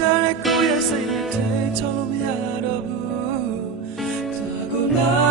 တာတဲ့ကိုယ့်ရဲ့စိတ်ထဲချောလို့မရတော့ဘူးသာကိုလာ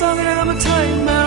song and I'm a time